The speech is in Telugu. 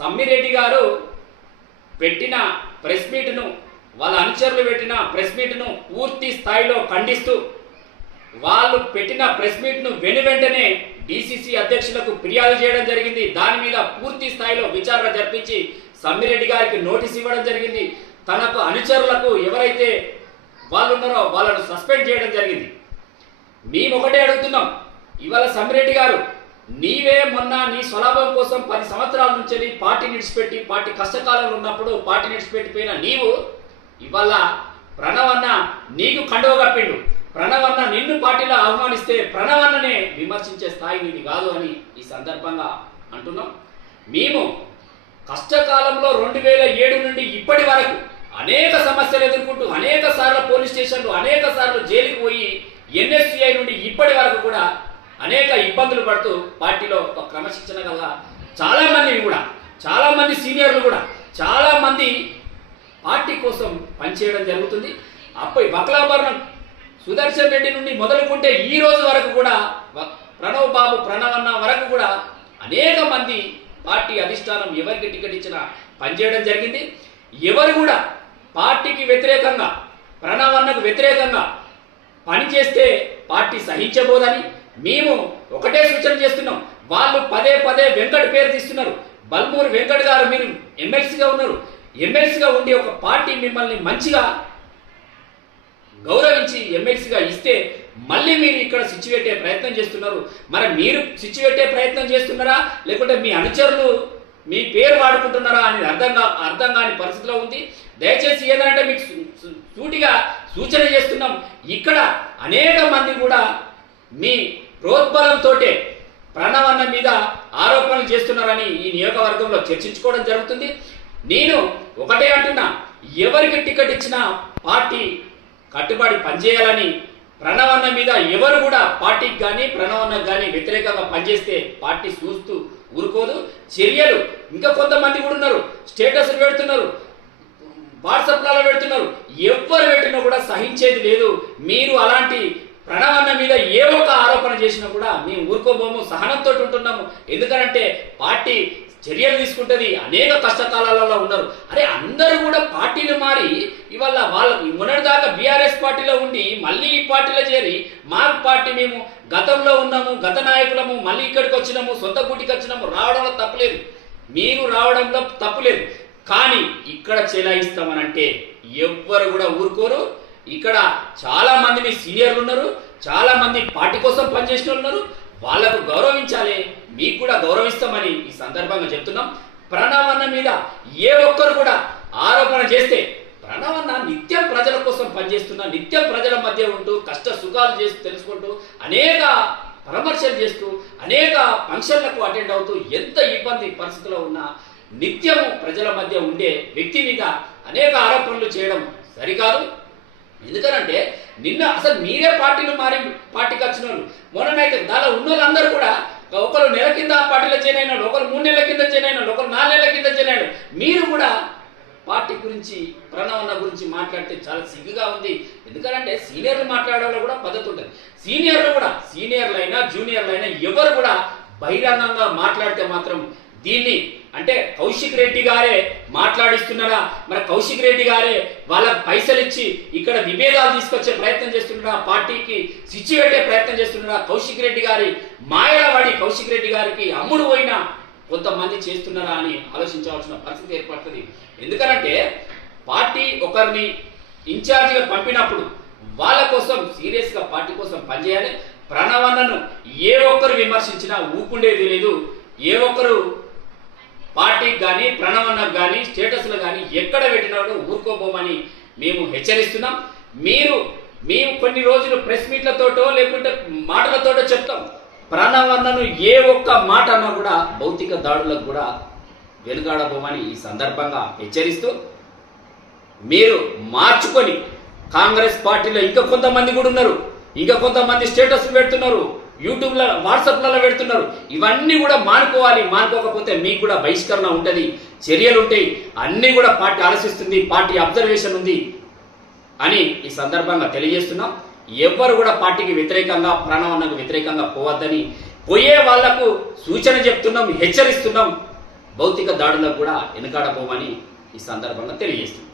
సమ్మిరెడ్డి గారు పెట్టిన ప్రెస్ మీట్ను, వాళ్ళ అనుచరులు పెట్టిన ప్రెస్ మీట్ను పూర్తి స్థాయిలో ఖండిస్తూ వాళ్ళు పెట్టిన ప్రెస్ మీట్ను వెనువెంటనే డిసిసి అధ్యక్షులకు ఫిర్యాదు చేయడం జరిగింది. దాని మీద పూర్తి స్థాయిలో విచారణ జరిపించి సమ్మిరెడ్డి గారికి నోటీస్ ఇవ్వడం జరిగింది. తనకు అనుచరులకు ఎవరైతే వాళ్ళు ఉన్నారో వాళ్ళను సస్పెండ్ చేయడం జరిగింది. మేము ఒకటే అడుగుతున్నాం, ఇవాళ సమ్మిరెడ్డి గారు నీవే మొన్న నీ స్వలాభం కోసం 10 సంవత్సరాల నుంచి పార్టీ నిడిచిపెట్టి, పార్టీ కష్టకాలంలో ఉన్నప్పుడు పార్టీ నిడిచిపెట్టిపోయిన నీవు ఇవాళ ప్రణవన్న నీకు కండువ కప్పిండు. ప్రణవన్న నిన్ను పార్టీలో ఆహ్వానిస్తే ప్రణవన్ననే విమర్శించే స్థాయి నీది కాదు అని ఈ సందర్భంగా అంటున్నాం. మేము కష్టకాలంలో 2007 నుండి ఇప్పటి వరకు అనేక సమస్యలు ఎదుర్కొంటూ అనేక సార్లు పోలీస్ స్టేషన్లు, అనేక సార్లు జైలుకు పోయి ఎన్ఎస్సిఐ నుండి ఇప్పటి వరకు కూడా అనేక ఇబ్బందులు పడుతూ పార్టీలో ఒక క్రమశిక్షణ గల చాలా మంది సీనియర్లు కూడా చాలా మంది పార్టీ కోసం పనిచేయడం జరుగుతుంది. అప్పుడు బక్లాభరణం సుదర్శన్ రెడ్డి నుండి మొదలుకుంటే ఈ రోజు వరకు కూడా ప్రణవన్న వరకు కూడా అనేక మంది పార్టీ అధిష్టానం ఎవరికి టికెట్ ఇచ్చినా పనిచేయడం జరిగింది. ఎవరు కూడా పార్టీకి వ్యతిరేకంగా, ప్రణవన్నకు వ్యతిరేకంగా పనిచేస్తే పార్టీ సహించబోదని మేము ఒకటే సూచన చేస్తున్నాం. వాళ్ళు పదే వెంకట్ పేరు తీస్తున్నారు. బల్మూరు వెంకట్ గారు మీరు ఎమ్మెల్సీగా ఉన్నారు. ఎమ్మెల్సీగా ఉండి ఒక పార్టీ మిమ్మల్ని మంచిగా గౌరవించి ఎమ్మెల్సీగా ఇస్తే మళ్ళీ మీరు ఇక్కడ స్విచ్ పెట్టే ప్రయత్నం చేస్తున్నారు. మరి మీరు స్విచ్ పెట్టే ప్రయత్నం చేస్తున్నారా, లేకుంటే మీ అనుచరులు మీ పేరు వాడుకుంటున్నారా అనేది అర్థం కాని పరిస్థితిలో ఉంది. దయచేసి ఏదంటే మీకు సూటిగా సూచన చేస్తున్నాం. ఇక్కడ అనేక మంది కూడా మీ ప్రోద్బలంతో ప్రణవన్న మీద ఆరోపణలు చేస్తున్నారని ఈ నియోజకవర్గంలో చర్చించుకోవడం జరుగుతుంది. నేను ఒకటే అంటున్నా, ఎవరికి టికెట్ ఇచ్చినా పార్టీ కట్టుబడి పనిచేయాలని. ప్రణవన్న మీద ఎవరు కూడా పార్టీకి కానీ ప్రణవన్నకు కానీ వ్యతిరేకంగా పనిచేస్తే పార్టీ చూస్తూ ఊరుకోదు. చర్యలు ఇంకా కొంతమంది కూడా ఉన్నారు, స్టేటస్లు పెడుతున్నారు, వాట్సాప్లలో పెడుతున్నారు. ఎవరు పెట్టినా కూడా సహించేది లేదు. మీరు అలాంటి ప్రణవన్న మీద ఏ ఒక్క ఆరోపణ చేసినా కూడా మేము ఊరుకోబోము, సహనంతో ఉంటున్నాము. ఎందుకంటే పార్టీ చర్యలు తీసుకుంటుంది. అనేక కష్టకాలాలలో ఉన్నారు. అరే అందరూ కూడా పార్టీలు మారి ఇవాళ వాళ్ళకి మొన్నటిదాకా బీఆర్ఎస్ పార్టీలో ఉండి మళ్ళీ ఈ పార్టీలో చేరి మా పార్టీ మేము గతంలో ఉన్నాము, గత నాయకులము, మళ్ళీ ఇక్కడికి వచ్చినాము, సొంత గుటికి వచ్చినాము, రావడంలో తప్పులేదు, మీరు రావడంలో తప్పులేదు. కానీ ఇక్కడ చెలాయిస్తామనంటే ఎవ్వరు కూడా ఊరుకోరు. ఇక్కడ చాలా మంది మీ సీనియర్లు ఉన్నారు, చాలా మంది పార్టీ కోసం పనిచేసిన ఉన్నారు. వాళ్ళకు గౌరవించాలి, మీకు కూడా గౌరవిస్తామని ఈ సందర్భంగా చెప్తున్నాం. ప్రణవన్న మీద ఏ ఒక్కరు కూడా ఆరోపణ చేస్తే, ప్రణవన్న నిత్యం ప్రజల కోసం పనిచేస్తున్నా, నిత్యం ప్రజల మధ్య ఉంటూ కష్ట సుఖాలు చేస్తూ తెలుసుకుంటూ అనేక పరామర్శలు చేస్తూ అనేక ఫంక్షన్లకు అటెండ్ అవుతూ ఎంత ఇబ్బంది పరిస్థితిలో ఉన్నా నిత్యము ప్రజల మధ్య ఉండే వ్యక్తి మీద అనేక ఆరోపణలు చేయడం సరికాదు. ఎందుకనంటే నిన్న అసలు మీరే పార్టీలు మారి పార్టీకి వచ్చిన వాళ్ళు, మొన్ననైతే దానిలో ఉన్న వాళ్ళందరూ కూడా ఒకరు నెల కింద పార్టీలో జాయిన్ అయినాడు, ఒకరు 3 నెలల కింద జాయిన్ అయినాడు, ఒకరు 4 నెలల కింద జాయిన్ అయినాడు. మీరు కూడా పార్టీ గురించి ప్రణవన్న గురించి మాట్లాడితే చాలా సిగ్గుగా ఉంది. ఎందుకంటే సీనియర్లు మాట్లాడడంలో కూడా పద్ధతి ఉంటుంది. సీనియర్లైనా జూనియర్లైనా ఎవరు కూడా బహిరంగంగా మాట్లాడితే మాత్రం దీన్ని అంటే కౌశిక్ రెడ్డి గారే మాట్లాడిస్తున్నారా, మరి కౌశిక్ రెడ్డి గారే వాళ్ళకి పైసలు ఇచ్చి ఇక్కడ విభేదాలు తీసుకొచ్చే ప్రయత్నం చేస్తున్నారా, పార్టీకి స్విచ్ పెట్టే ప్రయత్నం చేస్తున్నారా, కౌశిక్ రెడ్డి గారి మాయలవాడి కౌశిక్ రెడ్డి గారికి అమ్ముడు పోయినా కొంతమంది చేస్తున్నారా అని ఆలోచించవలసిన పరిస్థితి ఏర్పడుతుంది. ఎందుకంటే పార్టీ ఒకరిని ఇన్ఛార్జిగా పంపినప్పుడు వాళ్ళ కోసం సీరియస్గా పార్టీ కోసం పనిచేయాలి. ప్రణవన్నను ఏ ఒక్కరు విమర్శించినా ఊకుండేది లేదు. ఏ ఒక్కరు పార్టీకి కానీ ప్రణవన్నకు కానీ స్టేటస్లు కానీ ఎక్కడ పెట్టినాడో ఊరుకోబోమని మేము హెచ్చరిస్తున్నాం. మేము కొన్ని రోజులు ప్రెస్ మీట్లతోటో లేకుంటే మాటలతోటో చెప్తాం. ప్రణవన్నను ఏ ఒక్క మాట అన్నా కూడా భౌతిక దాడులకు కూడా వెనుకాడబోమని ఈ సందర్భంగా హెచ్చరిస్తూ, మీరు మార్చుకొని కాంగ్రెస్ పార్టీలో ఇంకా కొంతమంది కూడా ఉన్నారు, ఇంకా కొంతమంది స్టేటస్లు పెడుతున్నారు, యూట్యూబ్లో వాట్సాప్లలో పెడుతున్నారు. ఇవన్నీ కూడా మానుకోవాలి. మానుకోకపోతే మీకు కూడా బహిష్కరణ ఉంటుంది, చర్యలు ఉంటాయి. అన్నీ కూడా పార్టీ ఆలోచిస్తుంది, పార్టీ అబ్జర్వేషన్ ఉంది అని ఈ సందర్భంగా తెలియజేస్తున్నాం. ఎవ్వరు కూడా పార్టీకి వ్యతిరేకంగా ప్రణవన్నకు వ్యతిరేకంగా పోవద్దని పోయే వాళ్లకు సూచన చెప్తున్నాం, హెచ్చరిస్తున్నాం. భౌతిక దాడులకు కూడా వెనుకాడబోమని ఈ సందర్భంగా తెలియజేస్తుంది.